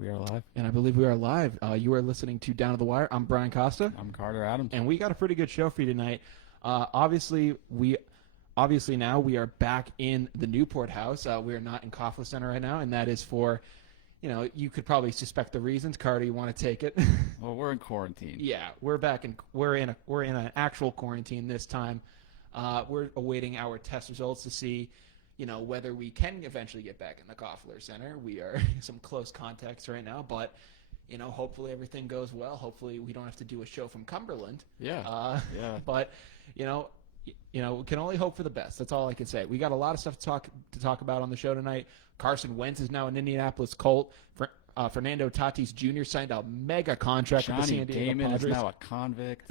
We are live. And I believe we are live. You are listening to Down to the Wire. I'm Brian Costa. I'm Carter Adams. And we got a pretty good show for you tonight. Obviously now we are back in the Newport House. We are not in Koffler Center right now, and that is for, you could probably suspect the reasons. Carter, you want to take it? Well, we're in quarantine. Yeah, we're in an actual quarantine this time. We're awaiting our test results to see whether we can eventually get back in the Koffler Center. We are in some close contacts right now, but, hopefully everything goes well. Hopefully we don't have to do a show from Cumberland. Yeah. But, we can only hope for the best. That's all I can say. We got a lot of stuff to talk about on the show tonight. Carson Wentz is now an Indianapolis Colt. Fernando Tatis Jr. signed a mega contract with the San Diego Damon Padres. is now a convict.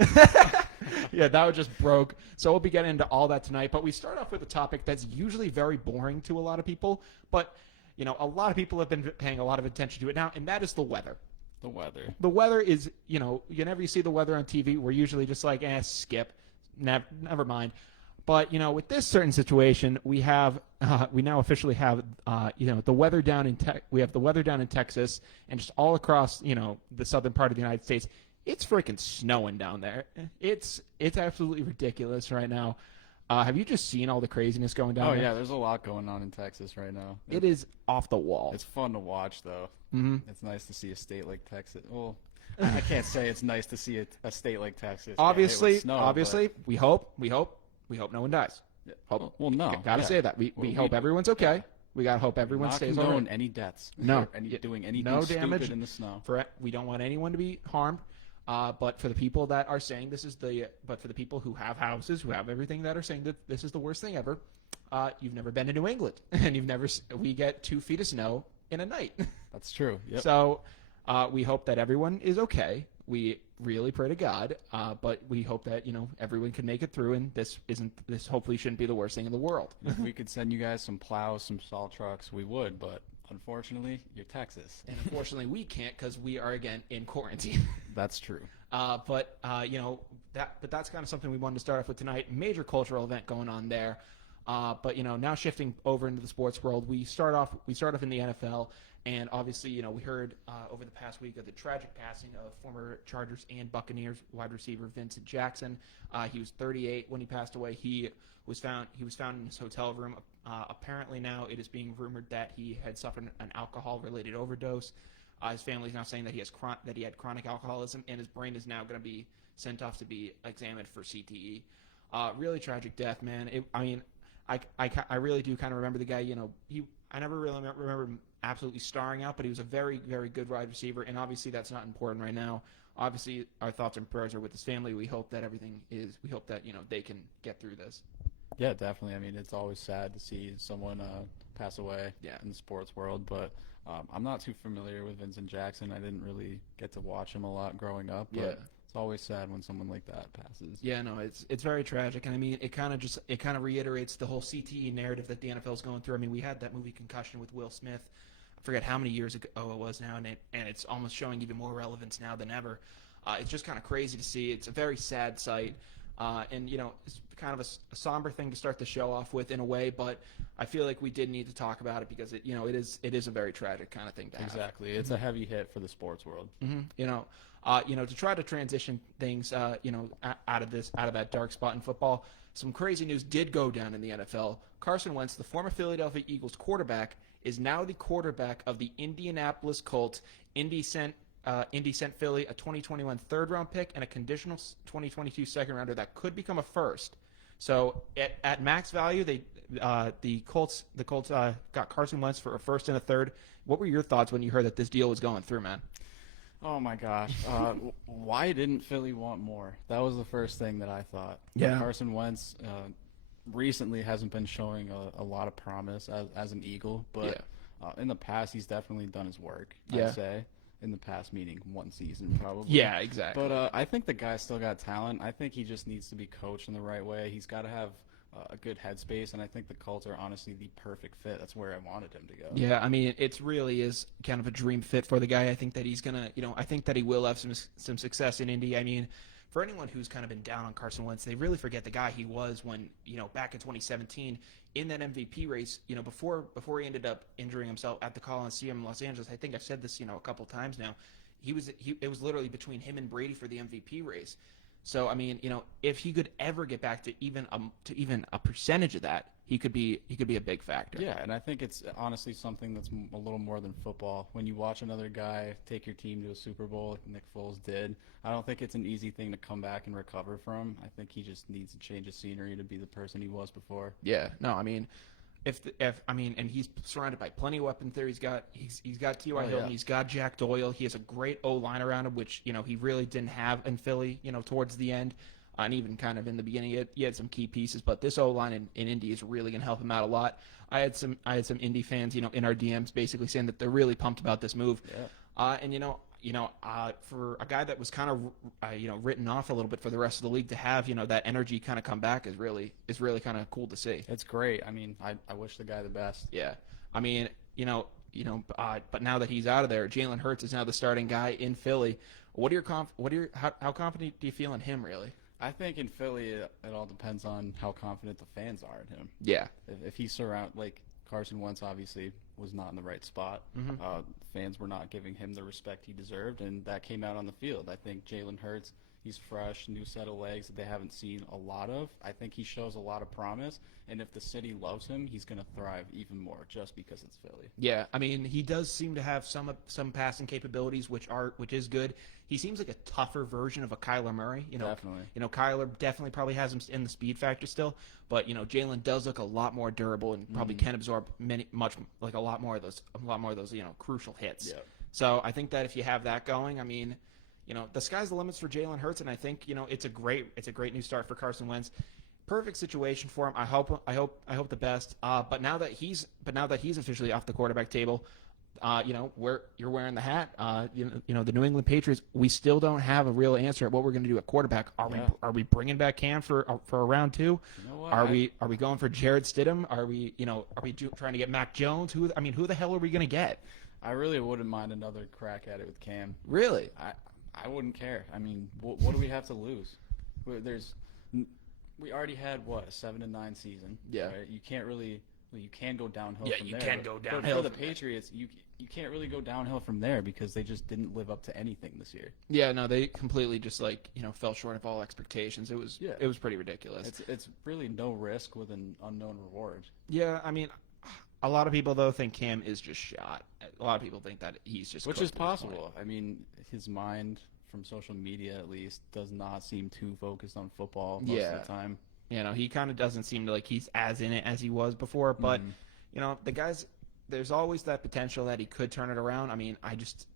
Yeah, that one just broke. So we'll be getting into all that tonight. But we start off with a topic that's usually very boring to a lot of people. But, a lot of people have been paying a lot of attention to it now, and that is the weather. The weather. The weather is, whenever you see the weather on TV, we're usually just like, skip. Never mind. But, with this certain situation, we now officially have, the weather down in we have the weather down in Texas and just all across, the southern part of the United States. It's freaking snowing down there. It's absolutely ridiculous right now. Have you just seen all the craziness going down there? Oh, yeah, there's a lot going on in Texas right now. It is off the wall. It's fun to watch, though. Mm-hmm. It's nice to see a state like Texas. Well, I can't say it's nice to see a state like Texas. Obviously, snow, we hope no one dies. Yeah. Hope. Well, no. Gotta say that. We hope everyone's okay. Yeah. We gotta hope everyone stays all right. Any deaths. No. Doing anything no damage stupid in the snow. We don't want anyone to be harmed. But for the people that are saying but for the people who have houses, who have everything, that are saying that this is the worst thing ever, you've never been to New England, and we get 2 feet of snow in a night. That's true. Yep. So we hope that everyone is okay. We really pray to God, but we hope that everyone can make it through, and this hopefully shouldn't be the worst thing in the world. If we could send you guys some plows, some salt trucks, we would, but unfortunately, you're Texas. And unfortunately, we can't because we are, again, in quarantine. That's true. But that's kind of something we wanted to start off with tonight. Major cultural event going on there. But now shifting over into the sports world, we start off in the NFL, and obviously, we heard over the past week of the tragic passing of former Chargers and Buccaneers wide receiver Vincent Jackson. He was 38 when he passed away. He was found in his hotel room. Apparently now it is being rumored that he had suffered an alcohol-related overdose. His family is now saying that he had chronic alcoholism, and his brain is now going to be sent off to be examined for CTE. Really tragic death, man. I really do kind of remember the guy. I never really remember him absolutely starring out, but he was a very, very good wide receiver, and obviously that's not important right now. Obviously, our thoughts and prayers are with his family. We hope that we hope that they can get through this. Yeah, definitely. I mean, it's always sad to see someone pass away in the sports world, but I'm not too familiar with Vincent Jackson. I didn't really get to watch him a lot growing up, but it's always sad when someone like that passes. Yeah, no, it's very tragic, and I mean, it kind of reiterates the whole CTE narrative that the NFL is going through. I mean, we had that movie Concussion with Will Smith. I forget how many years ago it was now, and it's almost showing even more relevance now than ever. It's just kind of crazy to see. It's a very sad sight. And it's kind of a somber thing to start the show off with in a way, but I feel like we did need to talk about it because it is a very tragic kind of thing to have. Exactly. It's a heavy hit for the sports world. Mm-hmm. To try to transition things, out of that dark spot in football, some crazy news did go down in the NFL. Carson Wentz, the former Philadelphia Eagles quarterback, is now the quarterback of the Indianapolis Colts. Indy sent Philly a 2021 third-round pick and a conditional 2022 second-rounder that could become a first. So at max value, the Colts got Carson Wentz for a first and a third. What were your thoughts when you heard that this deal was going through, man? Oh, my gosh. Why didn't Philly want more? That was the first thing that I thought. Yeah. Carson Wentz recently hasn't been showing a lot of promise as an Eagle, but in the past he's definitely done his work, I'd say. In the past, meaning one season probably. Yeah, exactly. But I think the guy's still got talent. I think he just needs to be coached in the right way. He's got to have a good headspace, and I think the Colts are honestly the perfect fit. That's where I wanted him to go. Yeah, I mean, it really is kind of a dream fit for the guy. I think that he's gonna, I think that he will have some success in Indy. I mean, for anyone who's kind of been down on Carson Wentz, they really forget the guy he was when, back in 2017 in that MVP race, before he ended up injuring himself at the Coliseum in Los Angeles. I think I've said this, a couple times now. It was literally between him and Brady for the MVP race. So, I mean, if he could ever get back to even a percentage of that, he could be a big factor. Yeah, and I think it's honestly something that's a little more than football. When you watch another guy take your team to a Super Bowl like Nick Foles did, I don't think it's an easy thing to come back and recover from. I think he just needs to change of scenery to be the person he was before. Yeah, no, I mean, and he's surrounded by plenty of weapons there. He's got T.Y. Hilton, yeah. He's got Jack Doyle. He has a great O-line around him, which he really didn't have in Philly. Towards the end, and even kind of in the beginning, he had some key pieces. But this O-line in Indy is really going to help him out a lot. I had some Indy fans, in our DMs, basically saying that they're really pumped about this move. Yeah. And for a guy that was kind of written off a little bit for the rest of the league to have that energy kind of come back is really kind of cool to see. It's great. I mean, I wish the guy the best. Yeah, I mean, but now that he's out of there, Jalen Hurts is now the starting guy in Philly. How confident do you feel in him, really? I think in Philly, it all depends on how confident the fans are in him. Yeah. If he's like Carson Wentz obviously was not in the right spot. Mm-hmm. Fans were not giving him the respect he deserved, and that came out on the field. I think Jalen Hurts, he's fresh, new set of legs that they haven't seen a lot of. I think he shows a lot of promise, and if the city loves him, he's going to thrive even more just because it's Philly. Yeah, I mean, he does seem to have some passing capabilities, which is good. He seems like a tougher version of a Kyler Murray. Definitely. Kyler definitely probably has him in the speed factor still, but Jalen does look a lot more durable and probably can absorb a lot more of those crucial hits. Yeah. So I think that if you have that going, I mean, the sky's the limits for Jalen Hurts, and I think it's a great new start for Carson Wentz. Perfect situation for him. I hope the best. But now that he's officially off the quarterback table, you're wearing the hat. The New England Patriots. We still don't have a real answer at what we're going to do at quarterback. Are we bringing back Cam for a round two? You know what? Are we going for Jared Stidham? Are we trying to get Mac Jones? Who the hell are we going to get? I really wouldn't mind another crack at it with Cam. Really? I wouldn't care. I mean, what do we have to lose? We already had a 7-9 season. Yeah. Right? You can't really. Well, you can go downhill. Yeah, from you there, can go but downhill for the from there. Patriots, you can't really go downhill from there because they just didn't live up to anything this year. Yeah, no, they completely just fell short of all expectations. It was pretty ridiculous. It's really no risk with an unknown reward. Yeah, I mean, a lot of people though think Cam is just shot. A lot of people think that he's just which is cooked at this point. possible. I mean, his mind, from social media at least, does not seem too focused on football most of the time. He kind of doesn't seem like he's as in it as he was before, but. The guys, there's always that potential that he could turn it around. I mean, I just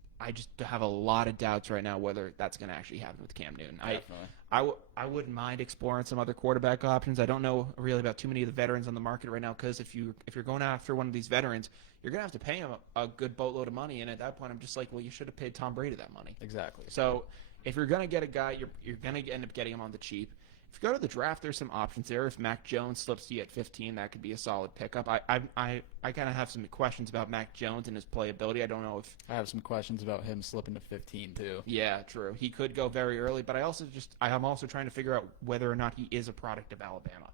have a lot of doubts right now whether that's going to actually happen with Cam Newton. Definitely. I wouldn't mind exploring some other quarterback options. I don't know really about too many of the veterans on the market right now because if you're going after one of these veterans, you're going to have to pay him a good boatload of money. And at that point, I'm just like, well, you should have paid Tom Brady that money. Exactly. So if you're going to get a guy, you're going to end up getting him on the cheap. If you go to the draft, there's some options there. If Mac Jones slips to you at 15, that could be a solid pickup. I kind of have some questions about Mac Jones and his playability. I don't know if I have some questions about him slipping to 15 too. Yeah, true. He could go very early, but I'm also trying to figure out whether or not he is a product of Alabama.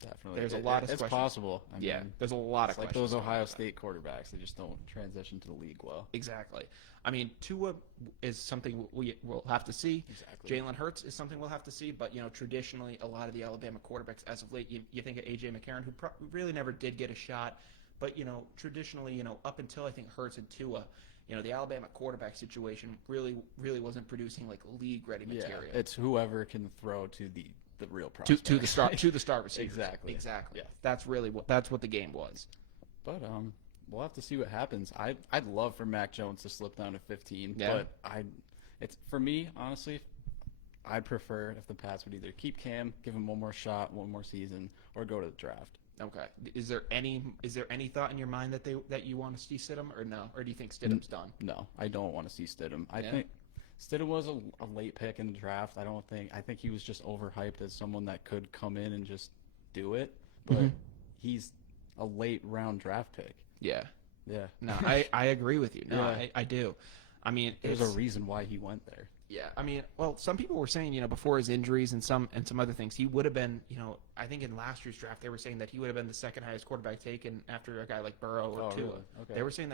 Definitely. There's a lot of It's questions. possible. I mean, there's a lot of like questions. those Ohio State quarterbacks. They just don't transition to the league well. Exactly. I mean, Tua is something we'll have to see. Exactly. Jalen Hurts is something we'll have to see. But, traditionally, a lot of the Alabama quarterbacks as of late, you think of A.J. McCarron, who really never did get a shot. But, traditionally, up until I think Hurts and Tua, the Alabama quarterback situation really wasn't producing, league-ready material. Yeah, it's whoever can throw to the real prospect. To the star receivers. Exactly. Yeah. That's what the game was. But we'll have to see what happens. I'd love for Mac Jones to slip down to 15. Yeah. But it's for me, honestly, I'd prefer if the Pats would either keep Cam, give him one more shot, one more season, or go to the draft. Okay. Is there any thought in your mind that you want to see Stidham or no? Or do you think Stidham's done? No, I don't want to see Stidham. I think Stidham was a late pick in the draft. I think he was just overhyped as someone that could come in and just do it. But he's a late round draft pick. Yeah. Yeah. No, I agree with you. No, Yeah. I do. I mean, there's a reason why he went there. Yeah, I mean, well, some people were saying, before his injuries and some other things, he would have been, I think in last year's draft they were saying that he would have been the second highest quarterback taken after a guy like Burrow or Tua. Really? Okay. They were saying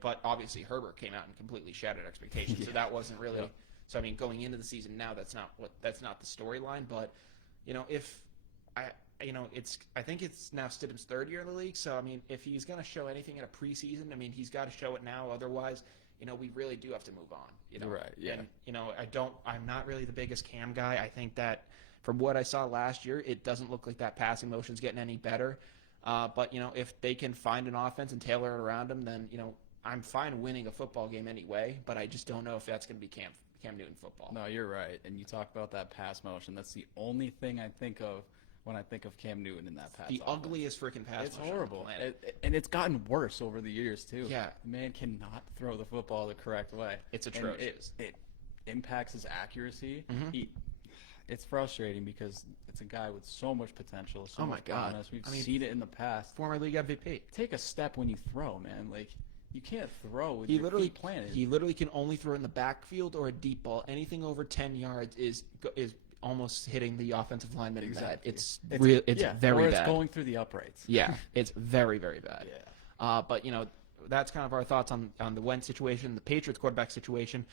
but obviously Herbert came out and completely shattered expectations, Yeah. so that wasn't really. Yep. So I mean, going into the season now, that's not the storyline. But I think it's now Stidham's third year in the league. So I mean, if he's going to show anything in a preseason, I mean, he's got to show it now. Otherwise, we really do have to move on. Right. Yeah. And I'm not really the biggest Cam guy. I think that from what I saw last year, it doesn't look like that passing motion's getting any better. But if they can find an offense and tailor it around him, then I'm fine winning a football game anyway. But I just don't know if that's going to be Cam Newton football. No, you're right. And you talk about that pass motion. That's the only thing I think of when I think of Cam Newton in that pass. The offense. ugliest freaking pass. It's horrible, and it's gotten worse over the years too. Yeah, the man cannot throw the football the correct way. It's atrocious. It impacts his accuracy. Mm-hmm. It's frustrating because it's a guy with so much potential. So much promise. We've seen it in the past. Former league MVP. Take a step when you throw, man. Like you can't throw with He your feet planted. He literally can only throw in the backfield or a deep ball. Anything over 10 yards is almost hitting the offensive lineman. Exactly. It's very or it's bad. going through the uprights. Yeah, it's very, very bad. Yeah. But that's kind of our thoughts on the Wentz situation, the Patriots quarterback situation.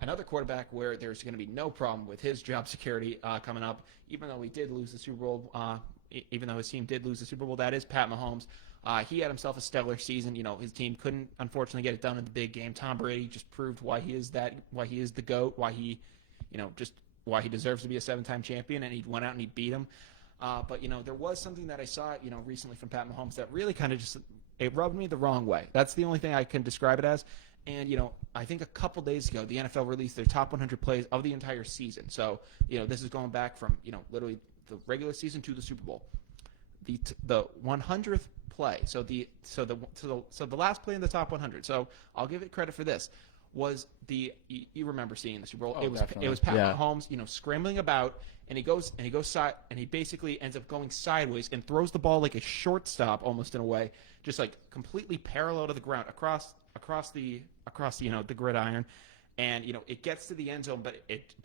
Another quarterback where there's going to be no problem with his job security coming up, even though he did lose the Super Bowl. Even though his team did lose the Super Bowl, that is Pat Mahomes. He had himself a stellar season. His team couldn't unfortunately get it done in the big game. Tom Brady just proved why he is the GOAT, why he deserves to be a 7-time champion, and he went out and he beat him. But there was something that I saw, recently from Pat Mahomes that really kind of it rubbed me the wrong way. That's the only thing I can describe it as. And, I think a couple days ago, the NFL released their top 100 plays of the entire season. So, this is going back from, literally the regular season to the Super Bowl. The 100th play, so the last play in the top 100. So I'll give it credit for this. Was you remember seeing the Super Bowl? Oh, it was Pat Mahomes, scrambling about, and he goes side, and he basically ends up going sideways and throws the ball like a shortstop almost in a way, just like completely parallel to the ground across the gridiron, and it gets to the end zone, but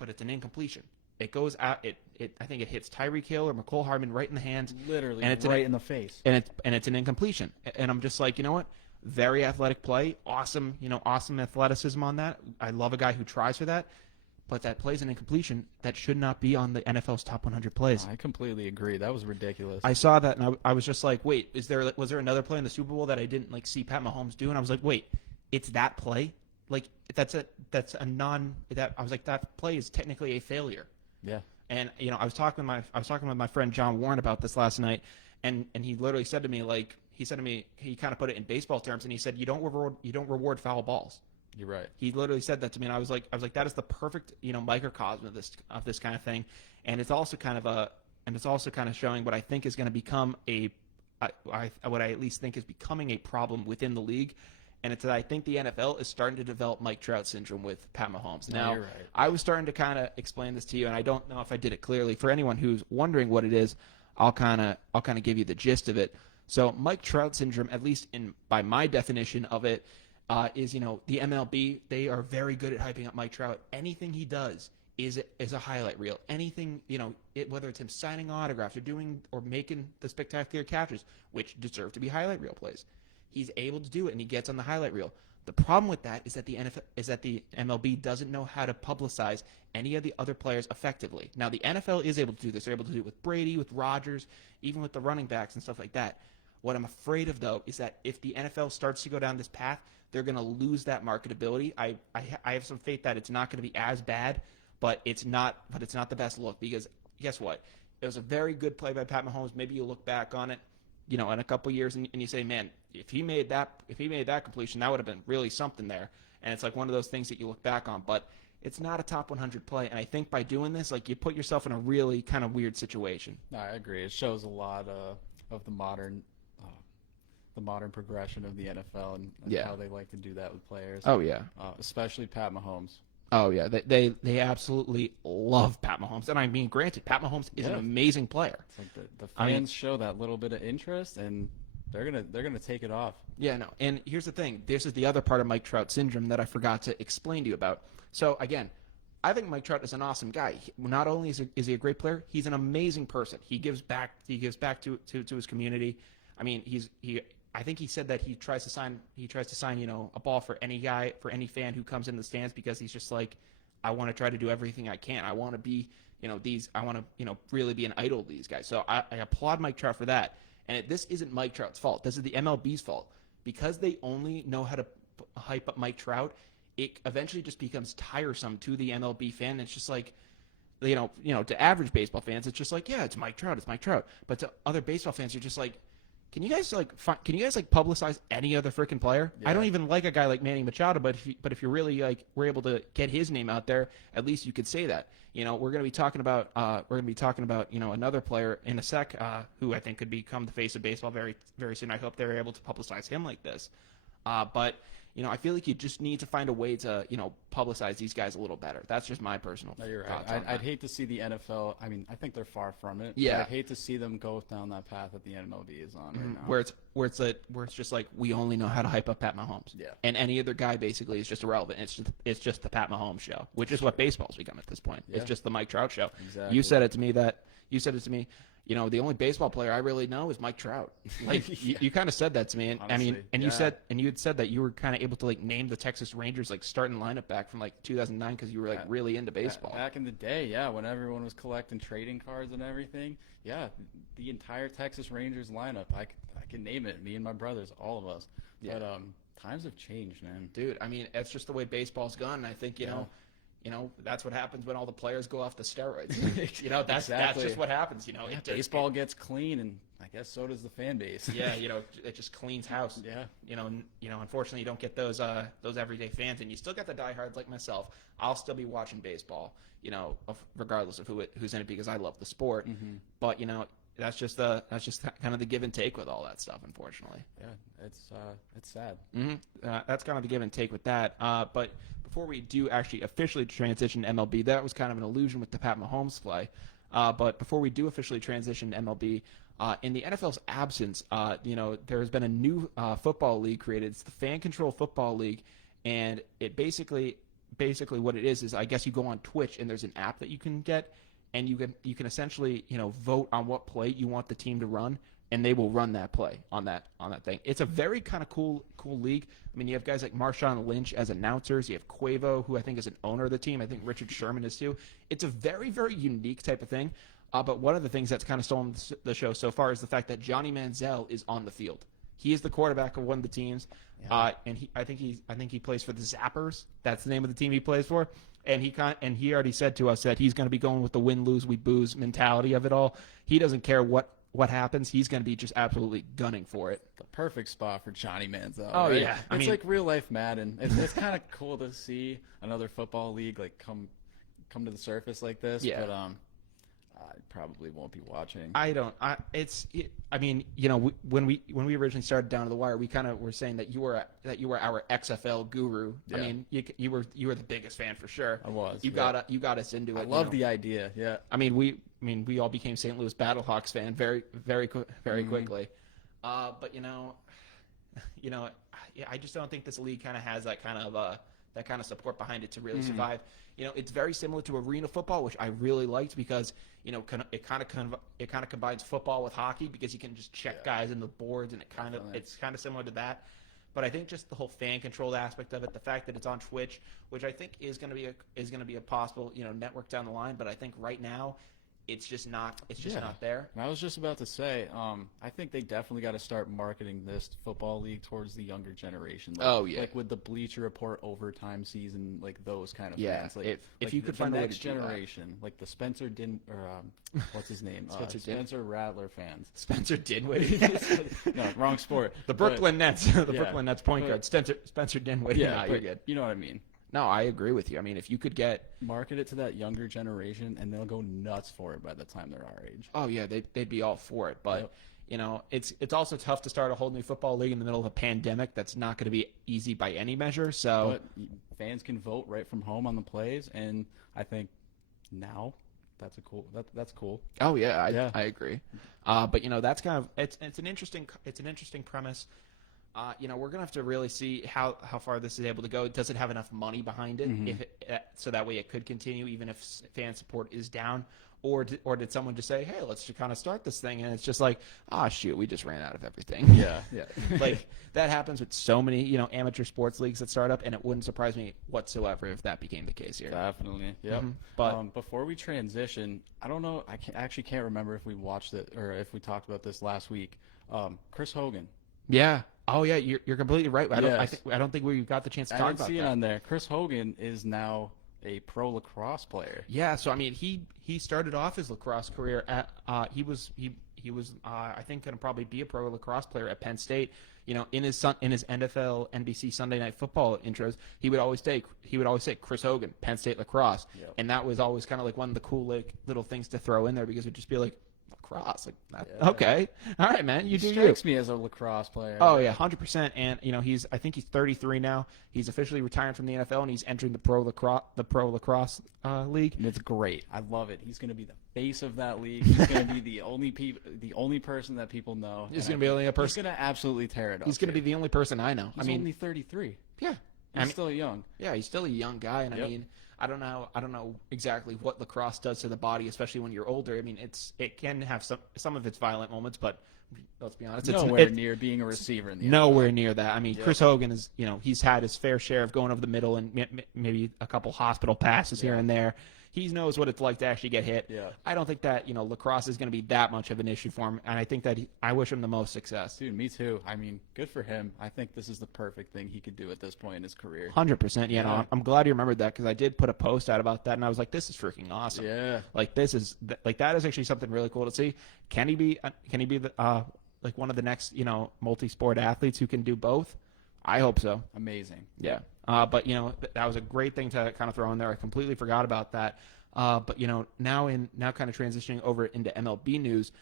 it's an incompletion. It goes out. I think it hits Tyreek Hill or McCole Hardman right in the hands, literally, and it's right in the face, and it's an incompletion. And I'm just like, what? Very athletic play, awesome, awesome athleticism on that. I love a guy who tries for that, but that play's an incompletion that should not be on the NFL's top 100 plays. I completely agree. That was ridiculous. I saw that and I was just like, wait, was there another play in the Super Bowl that I didn't see Pat Mahomes do? And I was like, wait, it's that play? Like that play is technically a failure. Yeah. And I was talking with my friend John Warren about this last night, and he literally said to me he kind of put it in baseball terms, and he said you don't reward foul balls. You're right. He literally said that to me, and I was like that is the perfect microcosm of this kind of thing, and it's also kind of showing what I think is going to become what I at least think is becoming a problem within the league. And it's that I think the NFL is starting to develop Mike Trout syndrome with Pat Mahomes. Now, you're right. I was starting to kind of explain this to you, and I don't know if I did it clearly. For anyone who's wondering what it is, I'll kind of give you the gist of it. So Mike Trout syndrome, at least by my definition of it, is the MLB. They are very good at hyping up Mike Trout. Anything he does is a highlight reel. Anything whether it's him signing autographs or making the spectacular catches, which deserve to be highlight reel plays. He's able to do it, and he gets on the highlight reel. The problem with that is that the MLB doesn't know how to publicize any of the other players effectively. Now, the NFL is able to do this. They're able to do it with Brady, with Rodgers, even with the running backs and stuff like that. What I'm afraid of, though, is that if the NFL starts to go down this path, they're going to lose that marketability. I have some faith that it's not going to be as bad, but it's not the best look, because guess what? It was a very good play by Pat Mahomes. Maybe you look back on it, in a couple of years, and you say, man, if he made that completion, that would have been really something there. And it's like one of those things that you look back on, but it's not a top 100 play. And I think by doing this, you put yourself in a really kind of weird situation. No, I agree. It shows a lot of the modern progression of the NFL and how they like to do that with players. Oh yeah, especially Pat Mahomes. Oh yeah, they absolutely love Pat Mahomes, and I mean, granted, Pat Mahomes is an amazing player. It's like the fans show that little bit of interest, and they're gonna take it off. Yeah, no. And here's the thing: this is the other part of Mike Trout syndrome that I forgot to explain to you about. So again, I think Mike Trout is an awesome guy. Not only is he a great player, he's an amazing person. He gives back. He gives back to his community. I mean, I think he said that he tries to sign a ball for any guy, for any fan who comes in the stands, because he's just like, I want to try to do everything I can. I want to be, I want to, really be an idol to these guys. So I applaud Mike Trout for that. And this isn't Mike Trout's fault. This is the MLB's fault, because they only know how to hype up Mike Trout. It eventually just becomes tiresome to the MLB fan. It's just like, to average baseball fans, it's just like, yeah, it's Mike Trout, But to other baseball fans, you're just like, can you guys publicize any other freaking player? Yeah. I don't even like a guy like Manny Machado, but if you really were able to get his name out there, at least you could say that. We're going to be talking about another player in a sec, who I think could become the face of baseball very, very soon. I hope they're able to publicize him like this. But I feel like you just need to find a way to, publicize these guys a little better. That's just my personal thoughts. You're right. I'd hate to see the NFL. I mean, I think they're far from it. Yeah. I'd hate to see them go down that path that the MLB is on right now. Where it's just like, we only know how to hype up Pat Mahomes. Yeah. And any other guy basically is just irrelevant. It's just the Pat Mahomes show, which is what baseball's become at this point. Yeah. It's just the Mike Trout show. Exactly. You said it to me. The only baseball player I really know is Mike Trout. Like you kind of said that to me, and honestly, you had said that you were kind of able to name the Texas Rangers starting lineup back from 2009 because you were really into baseball. Back in the day, when everyone was collecting trading cards and everything, the entire Texas Rangers lineup, I can name it. Me and my brothers, all of us. Yeah. But times have changed, man. Dude, I mean, it's just the way baseball's gone. And I think that's what happens when all the players go off the steroids. That's just what happens. Baseball gets clean, and I guess so does the fan base. Yeah, it just cleans house. Yeah. Unfortunately, you don't get those everyday fans, and you still get the diehards like myself. I'll still be watching baseball, regardless of who's in it, because I love the sport. Mm-hmm. But that's just kind of the give and take with all that stuff, unfortunately. Yeah, it's sad. Mm-hmm. That's kind of the give and take with that. But before we do actually officially transition to MLB, that was kind of an illusion with the Pat Mahomes play. But before we do officially transition to MLB, in the NFL's absence, there has been a new football league created. It's the Fan Control Football League, and it basically what it is I guess you go on Twitch and there's an app that you can get, and you can essentially vote on what play you want the team to run, and they will run that play on that thing. It's a very kind of cool league. I mean, you have guys like Marshawn Lynch as announcers. You have Quavo, who I think is an owner of the team. I think Richard Sherman is too. It's a very, very unique type of thing. But one of the things that's kind of stolen the show so far is the fact that Johnny Manziel is on the field. He is the quarterback of one of the teams, and I think he plays for the Zappers. That's the name of the team he plays for. And he already said to us that he's going to be going with the win, lose, we booze mentality of it all. He doesn't care what happens. He's going to be just absolutely gunning for it. The perfect spot for Johnny Manziel. Oh, right? yeah. It's like real life Madden. It's kind of cool to see another football league come to the surface like this. Yeah. But I probably won't be watching. When we originally started Down to the Wire, we kind of were saying that you were our XFL guru. Yeah. I mean, you were the biggest fan for sure. I was. You got us into it. I love the idea. Yeah. I mean, we all became St. Louis Battlehawks fan very, very, very quickly. But I just don't think this league kind of has that kind of support behind it to really survive. It's very similar to arena football, which I really liked because it kind of combines football with hockey because you can just check guys in the boards, and it's kind of similar to that. But I think just the whole fan controlled aspect of it, the fact that it's on Twitch, which I think is going to be a possible network down the line. But I think right now, it's just not there. And I was just about to say, I think they definitely got to start marketing this football league towards the younger generation. Like with the Bleacher Report overtime season, like those kind of fans. Like, if you could find the a way next to do generation, like the Spencer what's his name? Spencer Rattler fans. Spencer Dinwiddie. No, wrong sport. The Brooklyn Nets. Brooklyn Nets point guard. Spencer Dinwiddie. Yeah, you're good. You know what I mean. No, I agree with you. I mean, if you could market it to that younger generation, and they'll go nuts for it by the time they're our age. Oh yeah, they'd be all for it. But it's also tough to start a whole new football league in the middle of a pandemic. That's not going to be easy by any measure. So, but fans can vote right from home on the plays, and I think now that's cool. Oh yeah, I agree. But that's kind of it's an interesting premise. We're gonna have to really see how far this is able to go. Does it have enough money behind it, so that way it could continue even if fan support is down, or did someone just say, hey, let's just kind of start this thing, and it's just like, shoot, we just ran out of everything. Yeah. Like that happens with so many amateur sports leagues that start up, and it wouldn't surprise me whatsoever if that became the case here. Definitely. Yep. Mm-hmm. But before we transition, I don't know. I actually can't remember if we watched it or if we talked about this last week. Chris Hogan. Yeah. Oh yeah, you're completely right. I Yes. don't think we got the chance to I talk didn't about see that. it on there. Chris Hogan is now a pro lacrosse player. Yeah, so I mean, he started off his lacrosse career at he was I think going to probably be a pro lacrosse player at Penn State. In his NFL NBC Sunday Night Football intros, he would always say Chris Hogan, Penn State lacrosse, and that was always kind of like one of the cool little things to throw in there because it'd just be like lacrosse, okay, all right, man, you do you. Strikes me as a lacrosse player. Oh yeah, 100%. And I think he's 33 now. He's officially retiring from the NFL and he's entering the pro lacrosse league. And it's great. I love it. He's going to be the face of that league. He's going to be the only person that people know. He's going to be the only person. He's going to absolutely tear it up. He's going to be the only person I know. He's only 33. Yeah, He's still young. Yeah, he's still a young guy, and I mean, I don't know exactly what lacrosse does to the body, especially when you're older. I mean, it can have some of its violent moments, but let's be honest, Nowhere near being a receiver in the nowhere NFL. near that. I mean, Chris Hogan is, he's had his fair share of going over the middle and maybe a couple hospital passes here and there. He knows what it's like to actually get hit. Yeah. I don't think that, lacrosse is going to be that much of an issue for him, and I think that I wish him the most success. Dude, me too. I mean, good for him. I think this is the perfect thing he could do at this point in his career. 100%. No, I'm glad you remembered that because I did put a post out about that, and I was like, this is freaking awesome. Yeah. Like, that is actually something really cool to see. Can he be the, like one of the next, multi-sport athletes who can do both? I hope so. Amazing. Yeah. But, that was a great thing to kind of throw in there. I completely forgot about that. But, now kind of transitioning over into MLB news,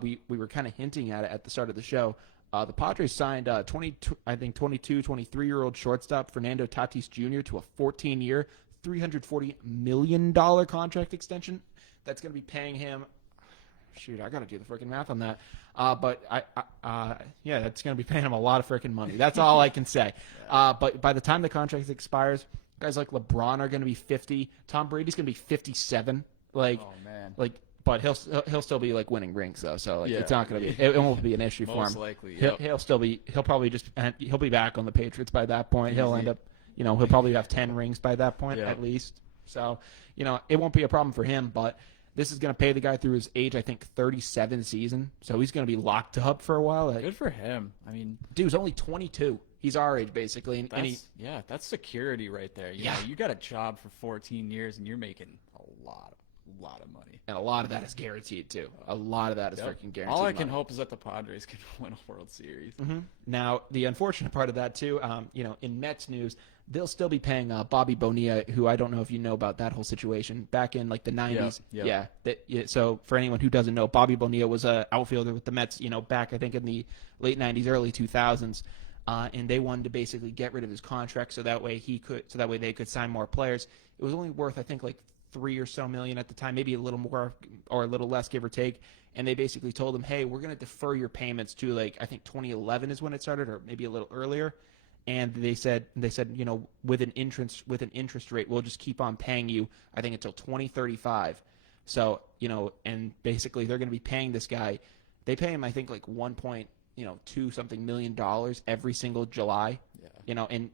we were kind of hinting at it at the start of the show. The Padres signed 22, 23-year-old shortstop Fernando Tatis Jr. to a 14-year, $340 million contract extension. That's going to be paying him. Shoot, I got to do the freaking math on that. But that's going to be paying him a lot of freaking money. That's all I can say. But by the time the contract expires, guys like LeBron are going to be 50. Tom Brady's going to be 57. Like, oh man. Like, but he'll still be like winning rings though. So like, it's not going to be. It won't be an issue for him. Most likely. Yep. He'll probably he'll be back on the Patriots by that point. Easy. He'll end up. He'll probably have 10 rings by that point at least. So it won't be a problem for him. But this is going to pay the guy through his age, I think, 37 season. So he's going to be locked up for a while. Good for him. I mean, dude's only 22. He's our age, basically. That's security right there. You know, you got a job for 14 years, and you're making a lot of money. And a lot of that is guaranteed, too. A lot of that is freaking guaranteed. All I can hope is that the Padres can win a World Series. Mm-hmm. Now, the unfortunate part of that, too, in Mets news, they'll still be paying Bobby Bonilla, who I don't know if you know about that whole situation, back in like the 90s. So for anyone who doesn't know, Bobby Bonilla was an outfielder with the Mets, back I think in the late 90s, early 2000s. And they wanted to basically get rid of his contract so that way they could sign more players. It was only worth, I think, like $3 or so million at the time, maybe a little more or a little less, give or take. And they basically told him, hey, we're going to defer your payments to like, I think 2011 is when it started, or maybe a little earlier. And they said, with an interest rate, we'll just keep on paying you, I think, until 2035. So, and basically they're going to be paying this guy. They pay him, I think, like 1.2 something million every single July. Yeah. And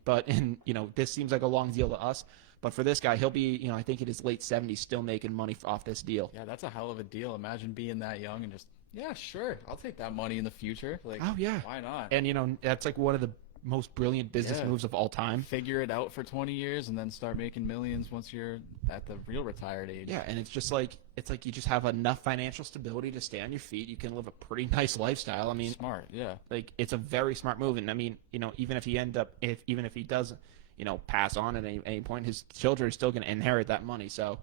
this seems like a long deal to us, but for this guy, he'll be, I think in his late 70s, still making money off this deal. Yeah, that's a hell of a deal. Imagine being that young and just, yeah, sure, I'll take that money in the future. Like, oh yeah, why not? And that's like one of the most brilliant business moves of all time. Figure it out for 20 years and then start making millions once you're at the real retired age. Yeah, and it's like you just have enough financial stability to stay on your feet. You can live a pretty nice lifestyle. I mean, smart, yeah. Like, it's a very smart move. And I mean, even if he he does, pass on at any point, his children are still going to inherit that money. So,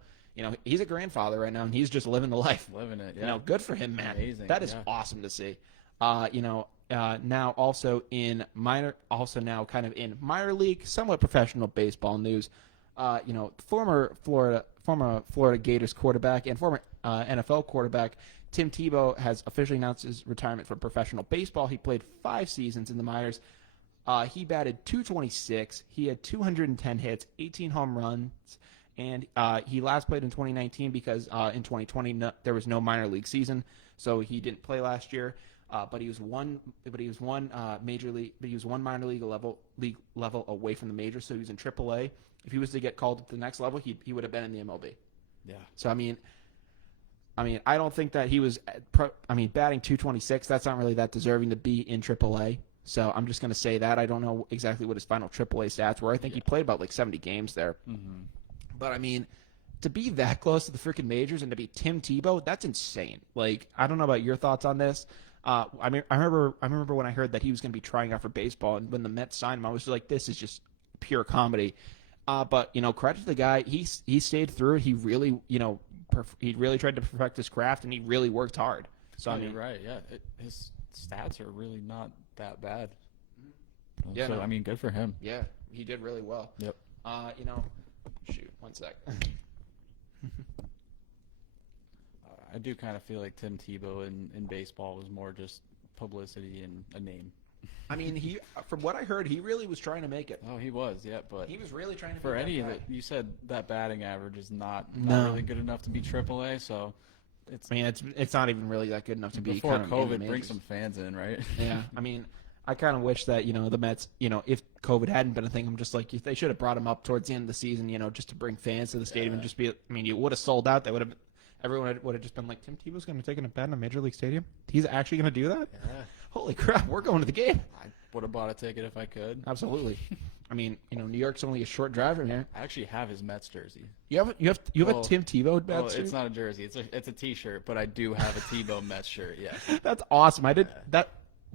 he's a grandfather right now, and he's just living the life. Living it, yeah. Good for him, man. Amazing. That is awesome to see. Now also in minor league, somewhat professional baseball news, former Florida Gators quarterback and former NFL quarterback Tim Tebow has officially announced his retirement from professional baseball. He played 5 seasons in the minors. He batted .226. He had 210 hits, 18 home runs, and he last played in 2019 because in 2020 there was no minor league season, so he didn't play last year. But he was one minor league level away from the major, so he was in AAA. If he was to get called to the next level, he would have been in the MLB. Yeah. So I mean, I don't think that he was. Batting .226. That's not really that deserving to be in AAA. So I'm just going to say that. I don't know exactly what his final AAA stats were. I think he played about like 70 games there. Mm-hmm. But I mean, to be that close to the freaking majors and to be Tim Tebow, that's insane. Like, I don't know about your thoughts on this. I remember when I heard that he was going to be trying out for baseball, and when the Mets signed him, I was like, this is just pure comedy. But credit to the guy. He stayed through it. He really, he really tried to perfect his craft, and he really worked hard. So you're right. Yeah, his stats are really not that bad. Yeah, so good for him. Yeah, he did really well. Yep. Shoot, one sec. I do kind of feel like Tim Tebow in baseball was more just publicity and a name. He, from what I heard, he really was trying to make it. Oh, he was, yeah, but he was really trying to. For make any that of it, you said that batting average is not No. really good enough to be AAA, so it's. It's not even really that good enough to be. Before kind of in the COVID, bring majors. some fans in, right? Yeah, I kind of wish that the Mets, if COVID hadn't been a thing, I'm just like they should have brought him up towards the end of the season, just to bring fans to the stadium and just be. You would have sold out. That would have. Everyone would have just been like, Tim Tebow's going to take a bat in a major league stadium. He's actually going to do that? Yeah. Holy crap! We're going to the game. I would have bought a ticket if I could. Absolutely. New York's only a short drive from here. I actually have his Mets jersey. You have a Tim Tebow Mets Well, shirt? it's not a jersey. It's a T-shirt, but I do have a Tebow Mets shirt. Yeah. That's awesome. That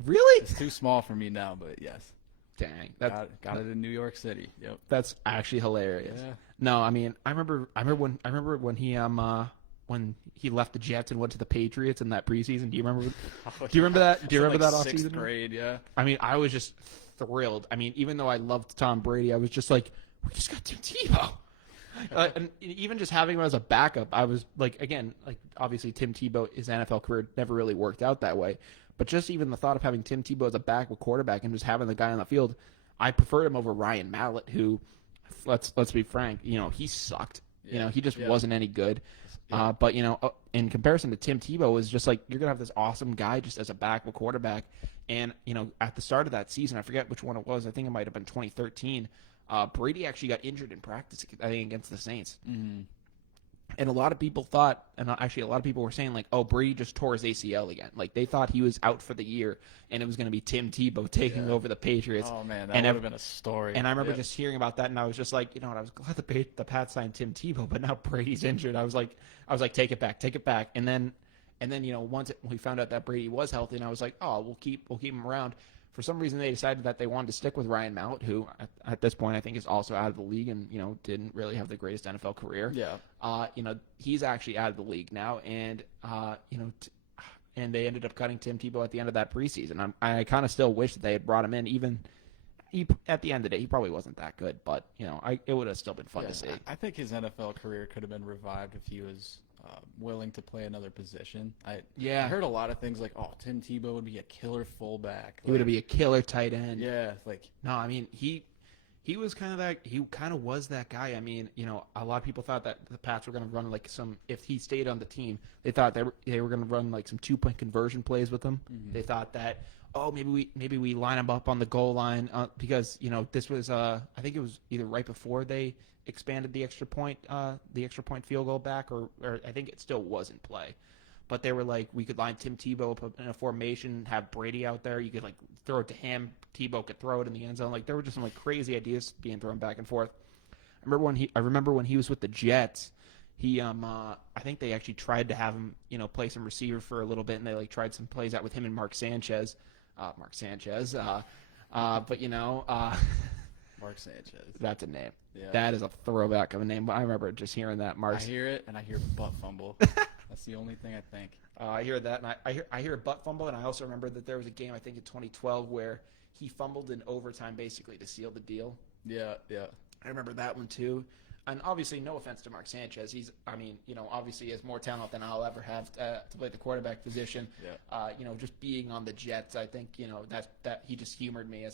really? It's too small for me now, but yes. Dang. Got it in New York City. Yep. That's actually hilarious. Yeah. No, I remember when he left the Jets and went to the Patriots in that preseason. Do you remember? Do you remember that? Do you remember that off season? 6th grade, yeah. I was just thrilled. Even though I loved Tom Brady, I was just like, we just got Tim Tebow. And even just having him as a backup, I was like, obviously Tim Tebow, his NFL career never really worked out that way. But just even the thought of having Tim Tebow as a backup quarterback and just having the guy on the field, I preferred him over Ryan Mallett, who, let's be frank, he sucked. Yeah. He just wasn't any good. Yeah. But in comparison to Tim Tebow, it was just like you're gonna have this awesome guy just as a backup quarterback. And at the start of that season, I forget which one it was. I think it might have been 2013. Brady actually got injured in practice, I think, against the Saints. Mm-hmm. And a lot of people thought, and actually a lot of people were saying, like, oh, Brady just tore his ACL again. Like, they thought he was out for the year, and it was going to be Tim Tebow taking over the Patriots. Oh, man, that would have been a story. And I remember just hearing about that, and I was just like, I was glad the Pats signed Tim Tebow, but now Brady's injured. I was like, take it back. And then once we found out that Brady was healthy, and I was like, oh, we'll keep him around. For some reason, they decided that they wanted to stick with Ryan Mallett, who at this point I think is also out of the league and didn't really have the greatest NFL career. Yeah. He's actually out of the league now, and and they ended up cutting Tim Tebow at the end of that preseason. I kind of still wish that they had brought him in. Even at the end of the day, he probably wasn't that good, but it would have still been fun to see. I think his NFL career could have been revived if he was willing to play another position. I heard a lot of things like, oh, Tim Tebow would be a killer fullback. He would be a killer tight end. Yeah, no, he was kind of that. He kind of was that guy. A lot of people thought that the Pats were going to run if he stayed on the team, they thought they were going to run some 2-point conversion plays with him. Mm-hmm. They thought that, oh, maybe we line him up on the goal line because this was I think it was either right before they expanded the extra point field goal back, or I think it still was in play. But they were like, we could line Tim Tebow up in a formation, have Brady out there. You could throw it to him. Tebow could throw it in the end zone. There were just some crazy ideas being thrown back and forth. I remember when he was with the Jets. He I think they actually tried to have him play some receiver for a little bit, and they tried some plays out with him and Mark Sanchez. Mark Sanchez. Mark Sanchez. That's a name. Yeah. That is a throwback of a name. But I remember just hearing that. I hear it, and I hear butt fumble. That's the only thing I think. I hear that, and I hear a butt fumble, and I also remember that there was a game, I think in 2012, where he fumbled in overtime basically to seal the deal. Yeah. I remember that one too. and obviously, no offense to Mark Sanchez, obviously he has more talent than I'll ever have to play the quarterback position. Yeah. Just being on the Jets, I think that he just humored me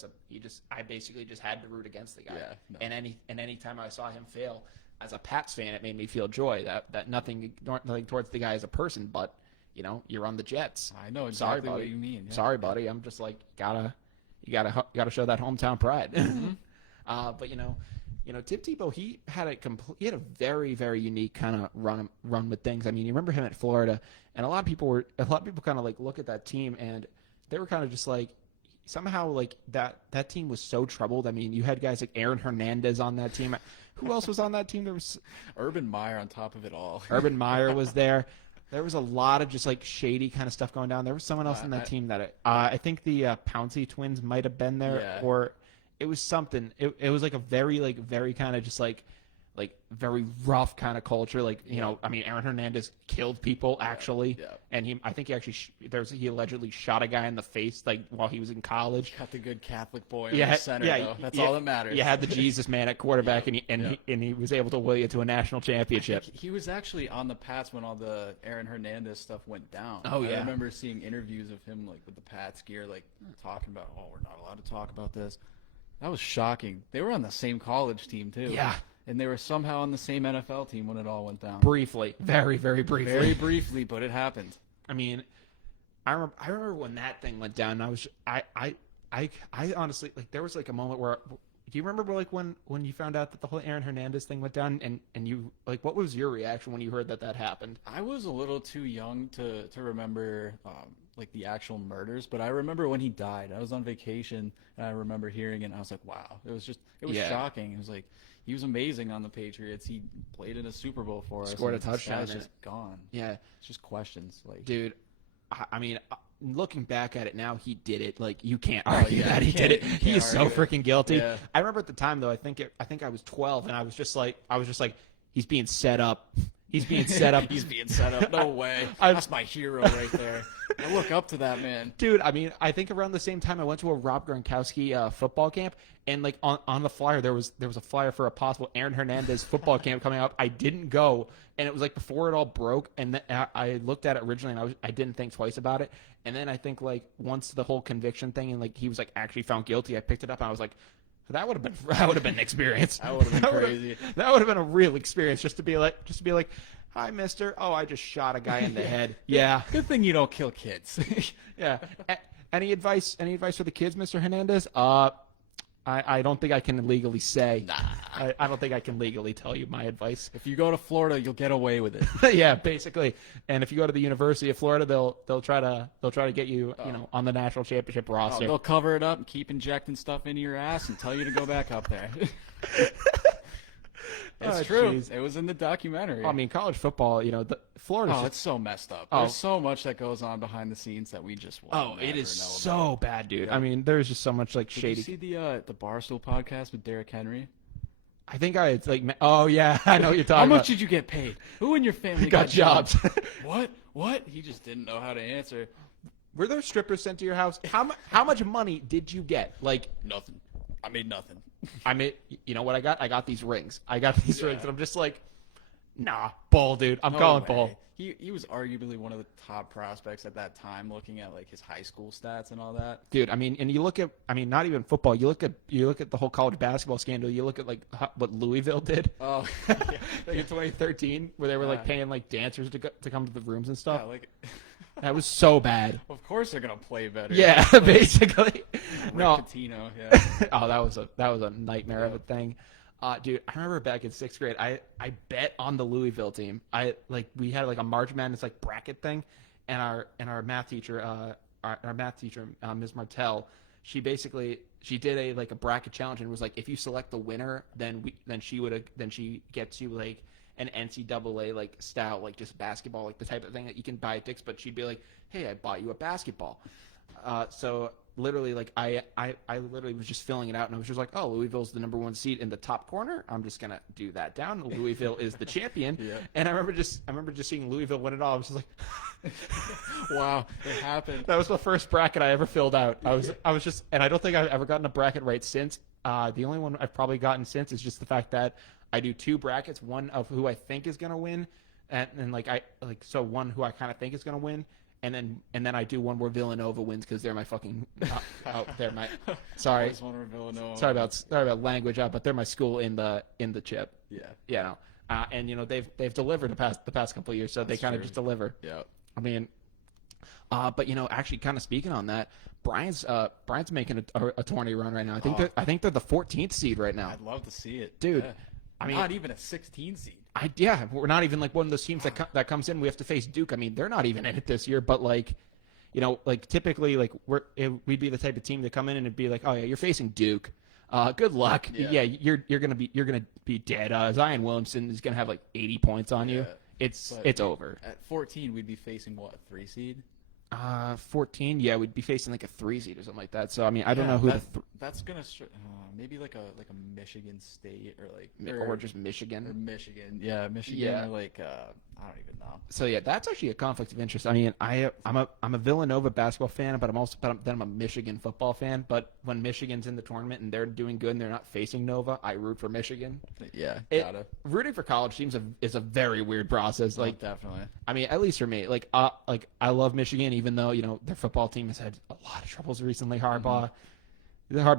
I basically just had to root against the guy. Yeah, no. And any time I saw him fail, as a Pats fan, it made me feel joy. That nothing towards the guy as a person, but you're on the Jets. I know exactly what you mean. Yeah. Sorry, buddy. I'm just like you gotta show that hometown pride. Mm-hmm. But Tim Tebow, he had a very, very unique kind of run with things. I mean, you remember him at Florida, and a lot of people kind of like look at that team, and they were kind of just like, somehow like that team was so troubled. I mean, you had guys like Aaron Hernandez on that team. Who else was on that team? There was Urban Meyer on top of it all. Urban Meyer was there. There was a lot of just like shady kind of stuff going down. There was someone else on that team that I think the Pouncey twins might have been there, or it was something. It was like a very kind of just like very rough kind of culture. Like, I mean, Aaron Hernandez killed people actually, and I think he allegedly shot a guy in the face like while he was in college. Got the good Catholic boy in the center, though. That's all that matters. You had the Jesus man at quarterback, and he was able to will you to a national championship. He was actually on the Pats when all the Aaron Hernandez stuff went down. Oh yeah, I remember seeing interviews of him like with the Pats gear, like talking about, we're not allowed to talk about this. That was shocking. They were on the same college team too. Yeah. And they were somehow on the same NFL team when it all went down. Briefly. Very, very briefly. Very briefly, but it happened. I mean, I remember when that thing went down, and I honestly, like, there was like a moment where, do you remember like when you found out that the whole Aaron Hernandez thing went down, and you, like, what was your reaction when you heard that happened? I was a little too young to remember like the actual murders, but I remember when he died. I was on vacation, and I remember hearing it, and I was like, wow. It was shocking. It was like, he was amazing on the Patriots. He played in a Super Bowl for us. Scored a touchdown. It's just gone. Yeah. It's just questions. Like, dude, I mean, looking back at it now, he did it. Like, you can't argue that he did it. He is so freaking guilty. Yeah. I remember at the time though, I think I was 12, and I was just like, he's being set up. He's being set up. He's being set up. No way. That's my hero right there. I look up to that man. Dude, I mean, I think around the same time I went to a Rob Gronkowski football camp, and like on the flyer there was a flyer for a possible Aaron Hernandez football camp coming up. I didn't go, and it was like before it all broke, and then I looked at it originally, and I didn't think twice about it. And then I think like once the whole conviction thing and like he was like actually found guilty, I picked it up and I was like, that would have been an experience. That would have been crazy. That would have been a real experience just to be like, hi, mister. Oh, I just shot a guy in the head. Yeah. Good thing you don't kill kids. Yeah. Any advice for the kids, Mr. Hernandez? I don't think I can legally say. Nah. I don't think I can legally tell you my advice. If you go to Florida, you'll get away with it. Yeah, basically. And if you go to the University of Florida, they'll try to get you, on the national championship roster. They'll cover it up and keep injecting stuff into your ass and tell you to go back up there. It's true. Geez. It was in the documentary. I mean, college football, Florida. It's so messed up. There's so much that goes on behind the scenes that we just won't it is know so about. Bad, dude. Yeah. I mean, there's just so much like shady. Did you see the Barstool podcast with Derrick Henry? I think it's like, oh yeah, I know what you're talking about. How much did you get paid? Who in your family got jobs? What? He just didn't know how to answer. Were there strippers sent to your house? How much money did you get? Like nothing. I made nothing. I mean, you know what I got? I got these rings. Rings, and I'm just like, nah, bull, dude. I'm calling bull. He was arguably one of the top prospects at that time, looking at like his high school stats and all that. Dude, I mean, and you look at, not even football. You look at the whole college basketball scandal. You look at like what Louisville did. Oh, like in 2013, where they were like paying like dancers to come to the rooms and stuff. Yeah, like. That was so bad. Of course they're gonna play better. Yeah, basically. No. Pitino, yeah. Oh, that was a nightmare of a thing. Dude, I remember back in 6th grade, I bet on the Louisville team. We had like a March Madness like bracket thing, and our math teacher, Ms. Martell, she did a bracket challenge and was like, if you select the winner, then she gets you like an NCAA like style, like just basketball, like the type of thing that you can buy at Dick's, but she'd be like, hey, I bought you a basketball. So literally, like I literally was just filling it out, and I was just like, oh, Louisville's the number 1 seed in the top corner. I'm just gonna do that down. Louisville is the champion. Yeah. And I remember just seeing Louisville win it all. I was just like, wow, it happened. That was the first bracket I ever filled out. I was just, and I don't think I've ever gotten a bracket right since. The only one I've probably gotten since is just the fact that I do 2 brackets, one of who I think is gonna win, and so one who I kind of think is gonna win, and then I do one where Villanova wins because they're my fucking they're my sorry about language but they're my school in the chip. Yeah. And they've delivered the past couple of years, so they kind of just deliver. Yeah. I mean, but actually, kind of speaking on that, Brian's making a tourney run right now. I think they're the 14th seed right now. I'd love to see it, dude. Yeah. I mean, not even a 16 seed. We're not even like one of those teams that comes in. We have to face Duke. I mean, they're not even in it this year. But typically, we'd be the type of team to come in and it'd be like, oh yeah, you're facing Duke. Good luck. Yeah, you're gonna be dead. Zion Williamson is gonna have like 80 points on you. It's over. At 14, we'd be facing what, 3 seed? 14. Yeah, we'd be facing like a 3 seed or something like that. So I mean, I don't know who that's gonna maybe like a Michigan State or just Michigan. Or Michigan. Yeah, Michigan. Yeah. Or I don't even know. So yeah, that's actually a conflict of interest. I mean, I'm a Villanova basketball fan, but I'm a Michigan football fan. But when Michigan's in the tournament and they're doing good and they're not facing Nova, I root for Michigan. Yeah, rooting for college teams is a very weird process. Definitely. I mean, at least for me, I love Michigan, even though their football team has had a lot of troubles recently. Harbaugh.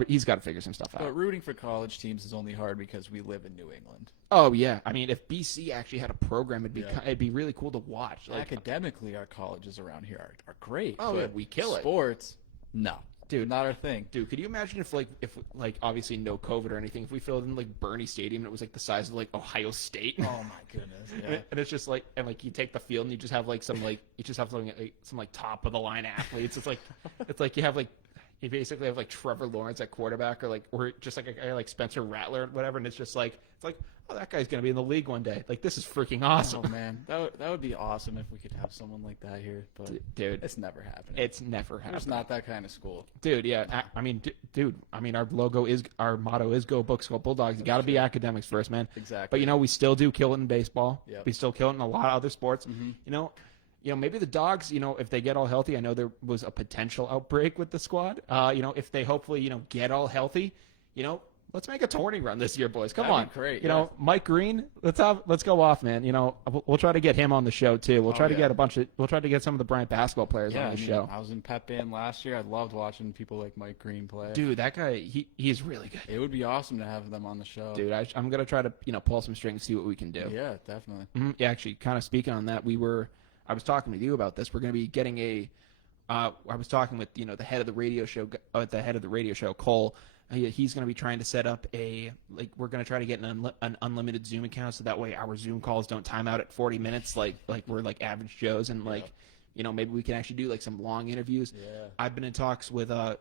He's got to figure some stuff out. But rooting for college teams is only hard because we live in New England. Oh yeah, I mean, if BC actually had a program, it'd be really cool to watch. Academically, our colleges around here are great. Oh yeah, we kill it. Sports, no, dude, not our thing. Dude, could you imagine if obviously no COVID or anything, if we filled in Bernie Stadium and it was the size of Ohio State? Oh my goodness, yeah. And it's just you take the field and you just have some top of the line athletes. It's you have you basically have Trevor Lawrence at quarterback or just a guy like Spencer Rattler or whatever, and it's just oh, that guy's gonna be in the league one day. This is freaking awesome. Oh man, that would be awesome if we could have someone like that here. But dude, it's never happening. It's never happening. There's not that kind of school. Dude, yeah. I mean, our motto is Go Books, Go Bulldogs. You got to be academics first, man. Exactly. But we still do kill it in baseball. Yep. We still kill it in a lot of other sports. Mm-hmm. Maybe the Dogs, if they get all healthy, I know there was a potential outbreak with the squad. If they hopefully, get all healthy, let's make a tourney run this year, boys. Come on. Great. Mike Green, let's go off, man. We'll try to get him on the show too. We'll try to get some of the Bryant basketball players on the show. I was in pep band last year. I loved watching people like Mike Green play. Dude, that guy, he's really good. It would be awesome to have them on the show. Dude, I'm going to try to, pull some strings and see what we can do. Yeah, definitely. Mm-hmm. Yeah, actually, kind of speaking on that, I was talking with you about this. We're going to be getting I was talking with, the head of the radio show, Cole. He's going to be trying to set up we're going to try to get an unlimited Zoom account so that way our Zoom calls don't time out at 40 minutes like we're average Joes, and maybe we can actually do some long interviews. Yeah. I've been in talks with I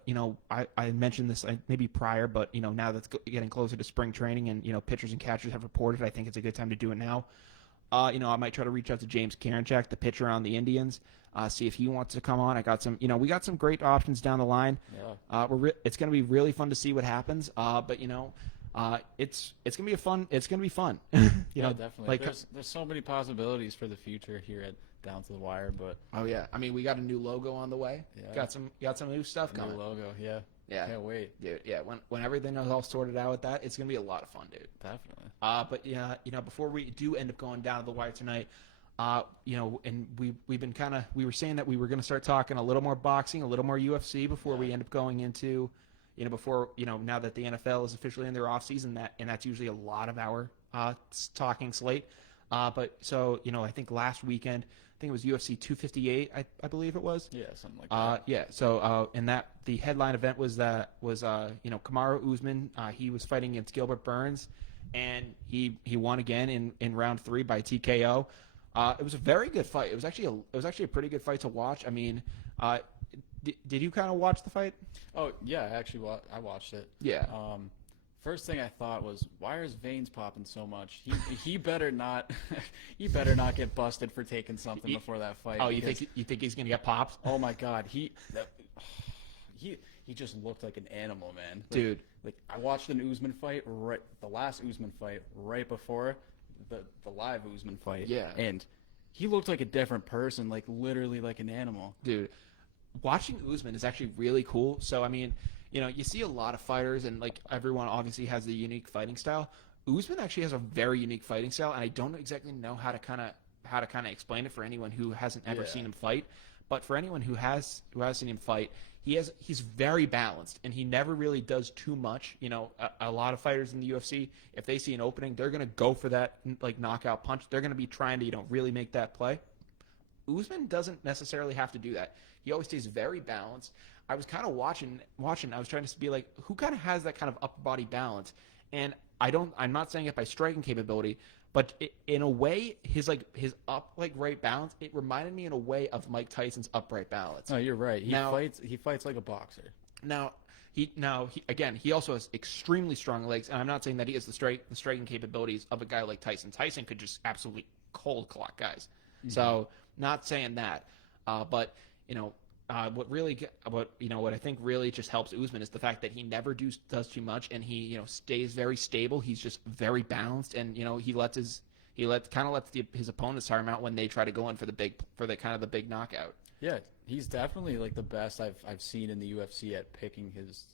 mentioned this maybe prior, but now that's getting closer to spring training and pitchers and catchers have reported. I think it's a good time to do it now. I might try to reach out to James Karinchak, the pitcher on the Indians, see if he wants to come on. I got some, we got some great options down the line. Yeah. It's going to be really fun to see what happens. But it's going to be fun. It's going to be fun. Yeah, definitely. There's so many possibilities for the future here at Down to the Wire. But oh yeah, I mean we got a new logo on the way. Yeah. Got some new stuff coming. New logo, yeah. Yeah. Can't wait. Dude, yeah. When everything is all sorted out with that, it's going to be a lot of fun, dude. Definitely. But yeah, before we do end up going down to the wire tonight, and we were saying that we were going to start talking a little more boxing, a little more UFC before we end up going into, now that the NFL is officially in their off season, and that's usually a lot of our talking slate. But so, I think last weekend, I think it was UFC 258, I believe it was. Yeah, something like that. Yeah. So, the headline event was Kamaru Usman. He was fighting against Gilbert Burns, and he won again in round 3 by TKO. It was a very good fight. It was actually a pretty good fight to watch. I mean, did you kind of watch the fight? Oh yeah, I watched it. Yeah. First thing I thought was, why are his veins popping so much? He better not he better not get busted for taking something before that fight. Oh, you think he's gonna get popped? Oh my God, he just looked like an animal, man. Dude. I watched an Usman fight, the last Usman fight, right before the live Usman fight. Yeah. And he looked like a different person, literally like an animal. Dude, watching Usman is actually really cool. So I mean, you see a lot of fighters, and everyone obviously has a unique fighting style. Usman actually has a very unique fighting style, and I don't exactly know how to kind of explain it for anyone who hasn't ever seen him fight. But for anyone who has seen him fight, he's very balanced, and he never really does too much. A lot of fighters in the UFC, if they see an opening, they're gonna go for that like knockout punch. They're gonna be trying to really make that play. Usman doesn't necessarily have to do that. He always stays very balanced. I was kind of watching. I was trying to be like, who kind of has that kind of upper body balance? And I'm not saying it by striking capability, but in a way, his upright balance, it reminded me in a way of Mike Tyson's upright balance. No, you're right. He fights like a boxer. He also has extremely strong legs, and I'm not saying that he has the striking capabilities of a guy like Tyson. Tyson could just absolutely cold clock guys. Mm-hmm. So not saying that, but what I think really just helps Usman is the fact that he never does too much, and he stays very stable. He's just very balanced, and he lets his opponents tire him out when they try to go in for the big knockout. Yeah, he's definitely like the best I've seen in the UFC at picking his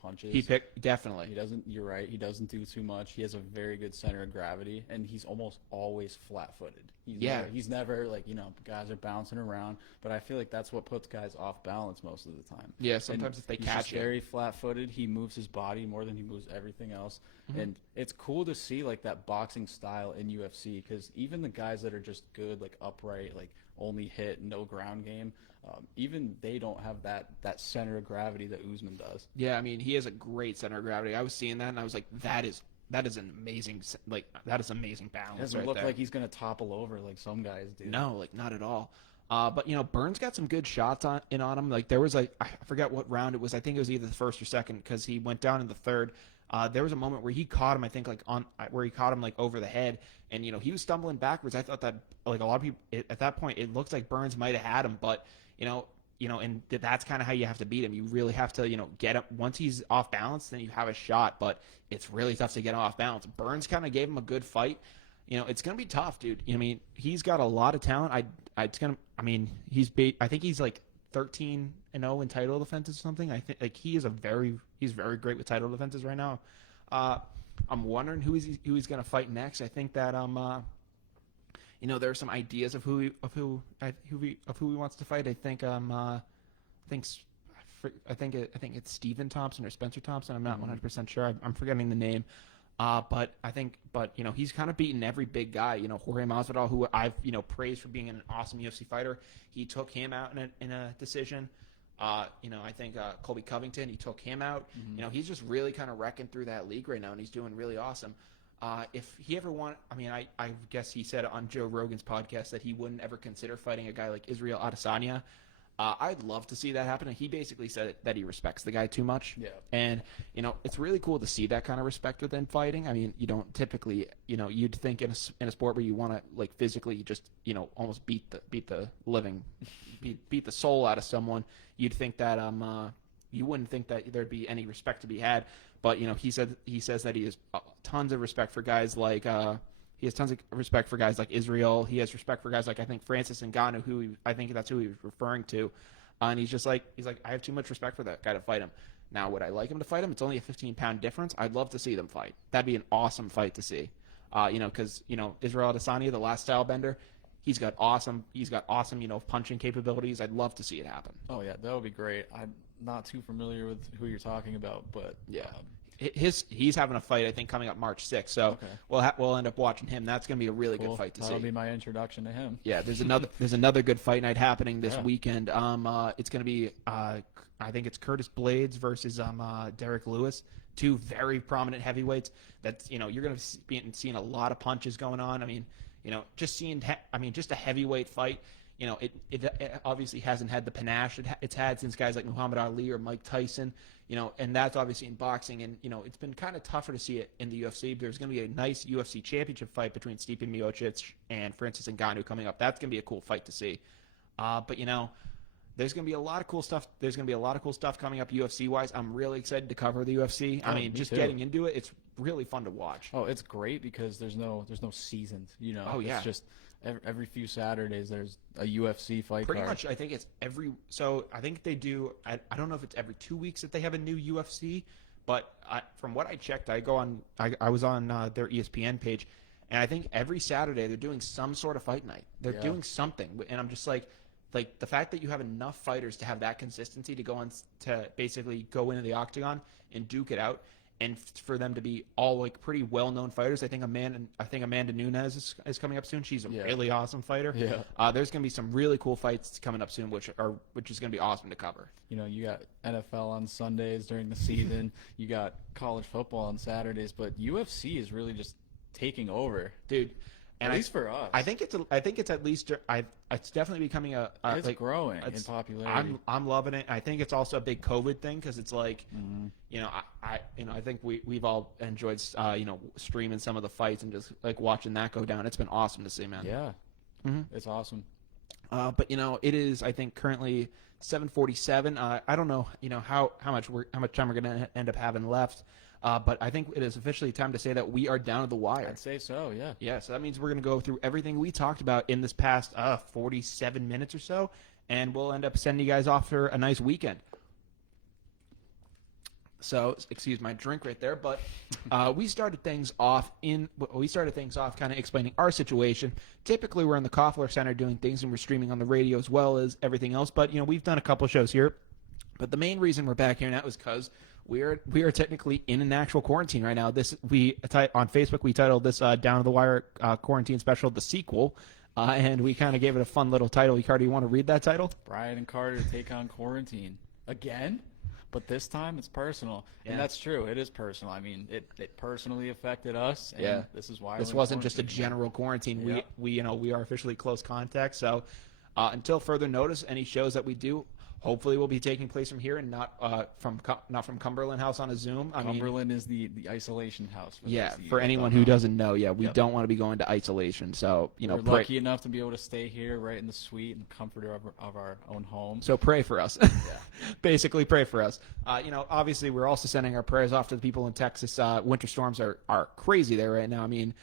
punches. Definitely. You're right. He doesn't do too much. He has a very good center of gravity, and he's almost always flat-footed. He's never like, guys are bouncing around, but I feel like that's what puts guys off balance most of the time. Yeah, sometimes if they catch he's very flat-footed. He moves his body more than he moves everything else. Mm-hmm. And it's cool to see like that boxing style in UFC, because even the guys that are just good, like upright, like only hit, no ground game, even they don't have that center of gravity that Usman does. Yeah, I mean, he has a great center of gravity. I was seeing that, and I was like, that is an amazing, amazing balance. It doesn't look like he's going to topple over like some guys do. No, like not at all. But Burns got some good shots on him. Like there was I forget what round it was. I think it was either the first or second, because he went down in the third. There was a moment where he caught him, I think, where he caught him like over the head, and he was stumbling backwards. I thought that like a lot of people at that point, it looks like Burns might have had him, but and that's kind of how you have to beat him. You really have to get him once he's off balance, then you have a shot, but it's really tough to get him off balance. Burns kind of gave him a good fight. It's gonna be tough, dude. I mean, he's got a lot of talent. I think he's like 13-0 in title defenses or something. I think like he's very great with title defenses right now. I'm wondering who he's gonna fight next. I think that there are some ideas of who he wants to fight. I think it's Stephen Thompson or Spencer Thompson. I'm not 100% sure. I'm forgetting the name. But he's kind of beaten every big guy. Jorge Masvidal, who I've praised for being an awesome UFC fighter. He took him out in a decision. I think Colby Covington, he took him out. Mm-hmm. He's just really kind of wrecking through that league right now, and he's doing really awesome. If he ever I guess he said on Joe Rogan's podcast that he wouldn't ever consider fighting a guy like Israel Adesanya. I'd love to see that happen. And he basically said that he respects the guy too much. Yeah. And, it's really cool to see that kind of respect within fighting. I mean, you don't typically, you'd think in a sport where you want to like physically just, almost beat the soul out of someone. You'd think that, you wouldn't think that there'd be any respect to be had. But, he says that he has tons of respect for guys like, he has tons of respect for guys like Israel. He has respect for guys like, I think, Francis Ngannou, I think that's who he was referring to. And he's like, I have too much respect for that guy to fight him. Now, would I like him to fight him? It's only a 15-pound difference. I'd love to see them fight. That'd be an awesome fight to see. Because, Israel Adesanya, the last style bender, he's got awesome, punching capabilities. I'd love to see it happen. Oh, yeah, that would be great. I'm not too familiar with who you're talking about, but yeah. He's having a fight, I think, coming up March 6th. So okay. We'll end up watching him. That's going to be a really good fight to see. That'll be my introduction to him. Yeah, there's another good fight night happening this weekend. It's going to be I think it's Curtis Blades versus Derek Lewis, two very prominent heavyweights. That's you're going to be seeing a lot of punches going on. I mean, just a heavyweight fight. It obviously hasn't had the panache it's had since guys like Muhammad Ali or Mike Tyson, and that's obviously in boxing. And, it's been kind of tougher to see it in the UFC. There's going to be a nice UFC championship fight between Stipe Miocic and Francis Ngannou coming up. That's going to be a cool fight to see. But, there's going to be a lot of cool stuff. There's going to be a lot of cool stuff coming up UFC-wise. I'm really excited to cover the UFC. I mean, just getting into it, it's really fun to watch. Oh, it's great because there's no seasons, Oh, yeah. It's just every few Saturdays there's a UFC fight Pretty card. much, I think they do, I don't know if it's every 2 weeks that they have a new UFC, But from what I checked, I was on their ESPN page, and I think every Saturday they're doing some sort of fight night. They're doing something, and I'm just like the fact that you have enough fighters to have that consistency to go on to basically go into the octagon and duke it out, and for them to be all like pretty well-known fighters. I think Amanda Nunes is coming up soon. She's a really awesome fighter. Yeah. There's going to be some really cool fights coming up soon, which is going to be awesome to cover. You know, you got NFL on Sundays during the season. You got college football on Saturdays, but UFC is really just taking over, dude. And at least for us, I think it's at least it's definitely becoming it's growing in popularity. I'm loving it. I think it's also a big COVID thing because it's like, you know, I think we've all enjoyed streaming some of the fights and just like watching that go down. It's been awesome to see, man. Yeah, it's awesome. But you know, it is I think currently 7:47. I don't know, you know, how much time we're gonna end up having left. But I think it is officially time to say that we are down to the wire. I'd say so, yeah. Yeah, so that means we're going to go through everything we talked about in this past 47 minutes or so, and we'll end up sending you guys off for a nice weekend. So, excuse my drink right there, but we started things off kind of explaining our situation. Typically, we're in the Koffler Center doing things, and we're streaming on the radio as well as everything else. But, you know, we've done a couple shows here. But the main reason we're back here now is because we are technically in an actual quarantine right now. On Facebook we titled this Down to the Wire quarantine special the sequel, and we kind of gave it a fun little title. Carter, you want to read that title? Brian and Carter take on quarantine again, but this time it's personal, and that's true. It is personal. I mean, it personally affected us, and this is why this wasn't just a general quarantine. Yep. We are officially close contact. So until further notice, any shows that we do, hopefully will be taking place from here and not from Cumberland House on a Zoom. Cumberland is the isolation house. For anyone who doesn't know, we don't want to be going to isolation. So, you know, we're lucky enough to be able to stay here right in the suite and comfort of our own home. So pray for us. Basically pray for us. You know, obviously we're also sending our prayers off to the people in Texas. Winter storms are crazy there right now. I mean,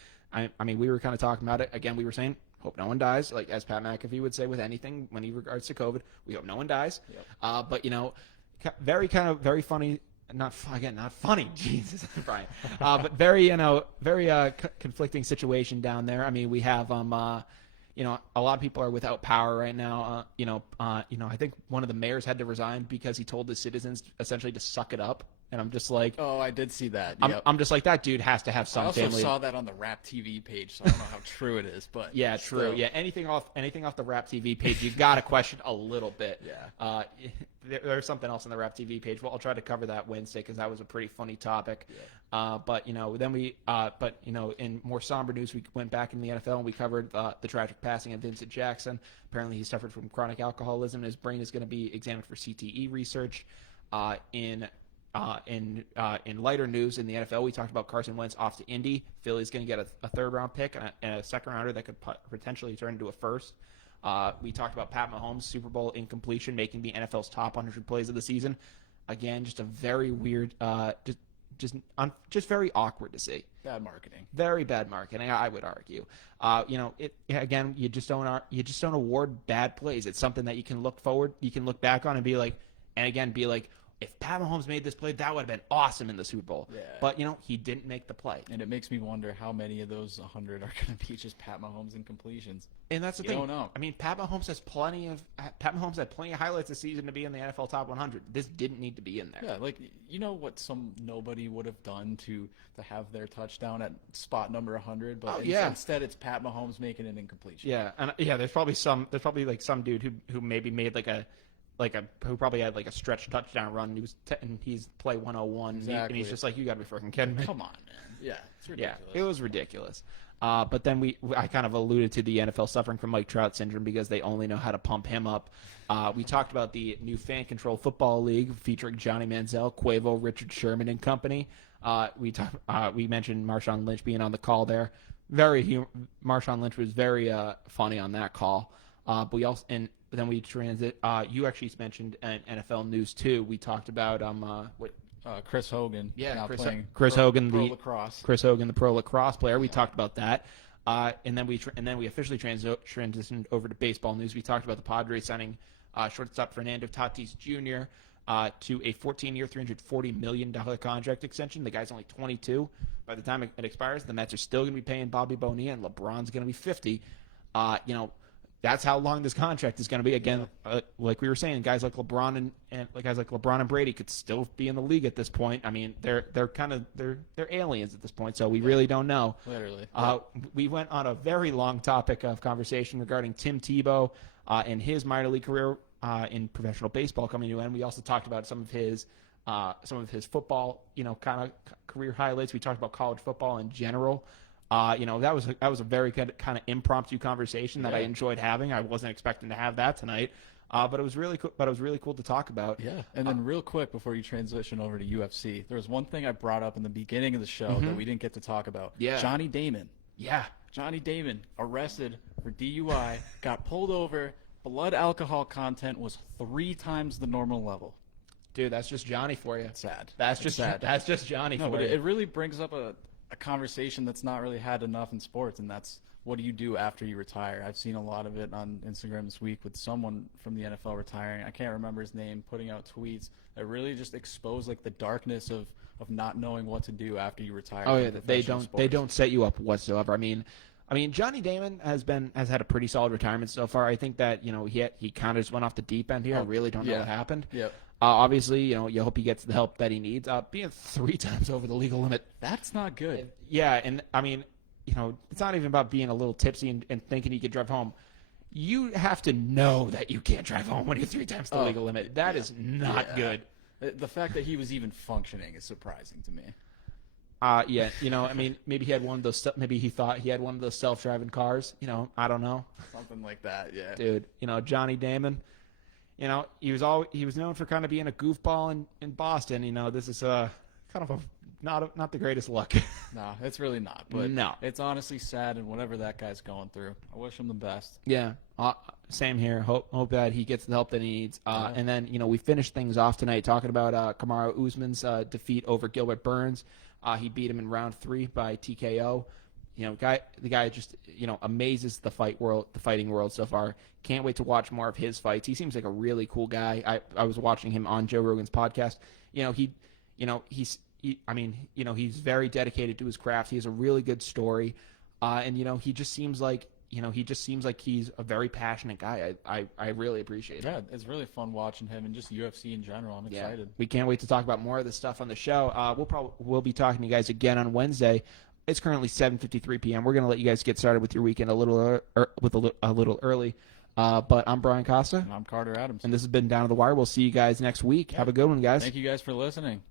we were kind of talking about it. Again, we were saying, hope no one dies, like as Pat McAfee would say with anything when he regards to COVID. We hope no one dies. Yep. But you know, very funny. Not funny. Jesus, Brian. But very conflicting situation down there. I mean, we have you know, a lot of people are without power right now. You know, I think one of the mayors had to resign because he told the citizens essentially to suck it up. And I'm just like, oh, I did see that. Yep. I'm just like, that dude has to have some family. I also saw that on the Rap TV page, so I don't know how true it is, but yeah, true. Still. Yeah, anything off the Rap TV page, you gotta question a little bit. Yeah. There's something else on the Rap TV page. Well, I'll try to cover that Wednesday because that was a pretty funny topic. Yeah. But you know, then in more somber news, we went back in the NFL and we covered the tragic passing of Vincent Jackson. Apparently, he suffered from chronic alcoholism, and his brain is going to be examined for CTE research. In lighter news in the NFL, we talked about Carson Wentz off to Indy. Philly's going to get a third-round pick and a second-rounder that could potentially turn into a first. We talked about Pat Mahomes' Super Bowl incompletion, making the NFL's top 100 plays of the season. Again, just a very weird, just very awkward to see. Bad marketing. Very bad marketing, I would argue. You know, again, you just don't award bad plays. It's something that you can look back on and be like, if Pat Mahomes made this play, that would have been awesome in the Super Bowl. Yeah. But, you know, he didn't make the play. And it makes me wonder how many of those 100 are going to be just Pat Mahomes incompletions. And that's the thing. You don't know. I mean, Pat Mahomes had plenty of highlights this season to be in the NFL top 100. This didn't need to be in there. Yeah, like, you know what some nobody would have done to have their touchdown at spot number 100, but instead it's Pat Mahomes making an incompletion. Yeah, and there's probably some dude who maybe made who probably had like a stretch touchdown run. And he's play 101, exactly. And he's just like, you got to be freaking kidding me. Come on, man. Yeah, it's ridiculous. Yeah, it was ridiculous. But then I kind of alluded to the NFL suffering from Mike Trout syndrome because they only know how to pump him up. We talked about the new fan control football league featuring Johnny Manziel, Quavo, Richard Sherman, and company. We mentioned Marshawn Lynch being on the call there. Marshawn Lynch was very funny on that call. But we also then we transit. You actually mentioned NFL news too. We talked about Chris Hogan. Yeah, Chris Hogan, the lacrosse. Chris Hogan, the pro lacrosse player. We talked about that. And then we officially transitioned over to baseball news. We talked about the Padres signing shortstop Fernando Tatis Jr. to a 14-year, $340 million contract extension. The guy's only 22. By the time it expires, the Mets are still going to be paying Bobby Bonilla, and LeBron's going to be 50. That's how long this contract is going to be. Again, like we were saying, guys like LeBron and Brady could still be in the league at this point. I mean, they're aliens at this point, so we really don't know. Literally. We went on a very long topic of conversation regarding Tim Tebow and his minor league career in professional baseball coming to an end. We also talked about some of his football, kind of career highlights. We talked about college football in general. That was a very good kind of impromptu conversation that I enjoyed having. I wasn't expecting to have that tonight, but it was really cool. But it was really cool to talk about. Yeah, and then real quick before you transition over to UFC, there was one thing I brought up in the beginning of the show that we didn't get to talk about. Yeah, Johnny Damon. Yeah, Johnny Damon arrested for DUI, got pulled over. Blood alcohol content was 3 times the normal level. Dude, that's just Johnny for you. Sad. That's just Johnny for you. But it really brings up a conversation that's not really had enough in sports, and that's what do you do after you retire? I've seen a lot of it on Instagram this week with someone from the NFL retiring. I can't remember his name, putting out tweets that really just expose like the darkness of not knowing what to do after you retire. Oh yeah, they don't set you up whatsoever. I mean, Johnny Damon has had a pretty solid retirement so far. I think that he kind of just went off the deep end here. I really don't know what happened. Yep. Obviously, you hope he gets the help that he needs. Being 3 times over the legal limit, that's not good. Yeah, and I mean, it's not even about being a little tipsy and thinking you could drive home. You have to know that you can't drive home when you're 3 times the legal limit. That is not good. The fact that he was even functioning is surprising to me. I mean, maybe he had one of those. Maybe he thought he had one of those self-driving cars. I don't know. Something like that. Yeah. Dude, Johnny Damon. He was known for kind of being a goofball in Boston. This is kind of not the greatest luck. No, it's really not. But no, it's honestly sad, and whatever that guy's going through, I wish him the best. Yeah, same here. Hope that he gets the help that he needs. And then we finished things off tonight talking about Kamaru Usman's defeat over Gilbert Burns. He beat him in round 3 by TKO. The guy just amazes the fighting world so far. Can't wait to watch more of his fights. He seems like a really cool guy. I was watching him on Joe Rogan's podcast. He's very dedicated to his craft. He has a really good story, and he just seems like he's a very passionate guy. I really appreciate it. Yeah, it's really fun watching him and just UFC in general. I'm excited. We can't wait to talk about more of this stuff on the show. We'll be talking to you guys again on Wednesday. It's currently 7:53 p.m. We're going to let you guys get started with your weekend a little early. But I'm Brian Costa. And I'm Carter Adams. And this has been Down to the Wire. We'll see you guys next week. Have a good one, guys. Thank you guys for listening.